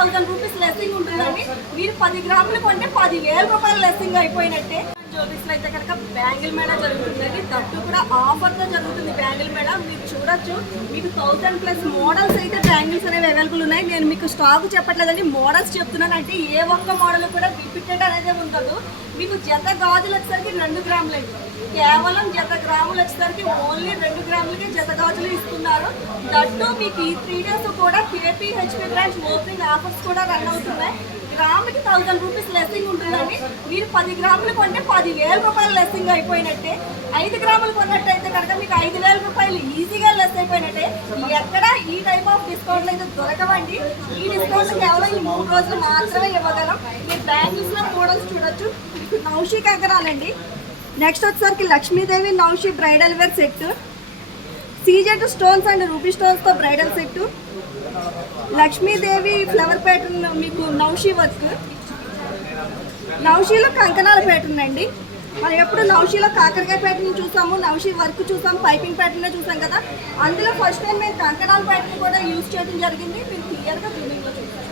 1000 rupees లెస్సింగ్ ఉంటుందండి. మీరు 10 గ్రాములు కొంటే 10,000 రూపాయలు లెస్సింగ్ అయిపోయినట్టే. జ్యువెలరీస్లో అయితే కనుక బ్యాంగిల్ మేళ జరుగుతుందండి. దట్టు కూడా ఆఫర్తో జరుగుతుంది బ్యాంగిల్ మేళ. మీరు చూడొచ్చు, మీకు 1000+ మోడల్స్ అయితే బ్యాంగిల్స్ అనేవి అవైలబుల్ ఉన్నాయి. నేను మీకు స్టాక్ చెప్పట్లేదండి, మోడల్స్ చెప్తున్నాను. అంటే ఏ ఒక్క మోడల్ కూడా రిపీటెడ్ అనేది ఉండదు. మీకు జత గాజులు వచ్చేసరికి 2 గ్రాములండి. కేవలం జత గ్రాములు వచ్చేసరికి ఓన్లీ 2 గ్రాములకి జత గాజులు ఇస్తున్నారు. దట్టు మీకు ఈ 3 డేస్ కూడా KPHP బ్రాంచ్ ఓపెనింగ్ ఆఫర్స్ కూడా రన్ అవుతున్నాయి. గ్రాముకి 1000 రూపీస్ లెస్సింగ్ ఉంటుందండి. మీరు 10 గ్రాములు కొంటే 10,000 రూపాయలు లెస్సింగ్ అయిపోయినట్టే. 5 గ్రాములు కొన్నట్టయితే కనుక మీకు 5,000 రూపాయలు ఈజీగా లెస్ అయిపోయినట్టే. ఎక్కడ ఈ టైప్ ఆఫ్ డిస్కౌంట్లు అయితే దొరకవండి. ఈ డిస్కౌంట్ కేవలం ఈ 3 రోజులు మాత్రమే ఇవ్వగలం. మీరు బ్యాంగిల్స్లో మోడల్స్ చూడొచ్చు. మీకు నౌషీ కంకణాలండి. నెక్స్ట్ వచ్చేసరికి లక్ష్మీదేవి నౌషీ bridal wear set, CZ stones and ruby స్టోన్స్తో bridal set, Lakshmidevi flower pattern, మీకు నౌషీ వర్క్. నౌషీలో కంకణాల ప్యాటర్న్ అండి. మనం ఎప్పుడు నౌషీలో కాకరకాయ ప్యాటర్న్ చూసాము, నౌషీ వర్క్ చూసాము, పైపింగ్ ప్యాటర్న్ చూసాం కదా. అందులో ఫస్ట్ టైం మేము కంకణాల ప్యాటర్న్ కూడా యూజ్ చేయడం జరిగింది. మీరు క్లియర్గా జూమింగ్లో చూసాము.